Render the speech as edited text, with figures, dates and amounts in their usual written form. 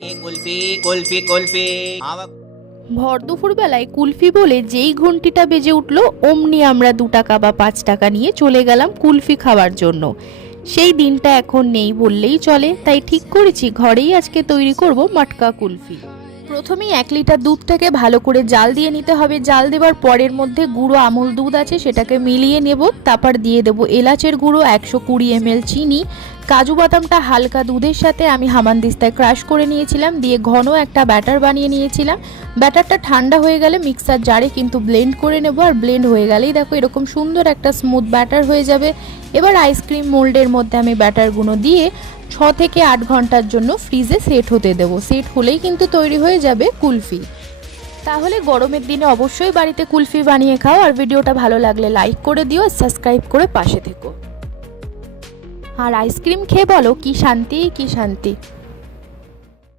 কুলফি কুলফি কুলফি। ভর দুপুর বেলায় কুলফি বলে যেই ঘন্টিটা বেজে উঠলো অমনি আমরা 2 টাকা বা 5 টাকা নিয়ে চলে গেলাম কুলফি খাওয়ার জন্য। সেই দিনটা এখন নেই বললেই চলে, তাই ঠিক করেছি ঘরেই আজকে তৈরি করব মটকা কুলফি। প্রথমেই 1 লিটার দুধটাকে ভালো করে জাল দিয়ে নিতে হবে। জাল দেওয়ার পরের মধ্যে গুঁড়ো আমুল দুধ আছে সেটাকে মিলিয়ে নেব। তারপর দিয়ে দেবো এলাচের গুঁড়ো, 120 ml চিনি, কাজু বাদামটা হালকা দুধের সাথে আমি হামানদিস্তায় ক্রাশ করে নিয়েছিলাম, দিয়ে ঘন একটা ব্যাটার বানিয়ে নিয়েছিলাম। ব্যাটারটা ঠান্ডা হয়ে গেলে মিক্সার জারে কিন্তু ব্লেন্ড করে নেব। আর ব্লেন্ড হয়ে গেলেই দেখো এরকম সুন্দর একটা স্মুথ ব্যাটার হয়ে যাবে। এবার আইসক্রিম মোল্ডের মধ্যে আমি ব্যাটারগুলো দিয়ে 6 থেকে 8 ঘন্টার জন্য ফ্রিজে সেট হতে দেবো। সেট হলেই কিন্তু তৈরি হয়ে যাবে কুলফি। তাহলে গরমের দিনে অবশ্যই বাড়িতে কুলফি বানিয়ে খাও। আর ভিডিওটা ভালো লাগলে লাইক করে দিও, সাবস্ক্রাইব করে পাশে থেকো। আর আইসক্রিম খেয়ে বলো কি শান্তি, কি শান্তি।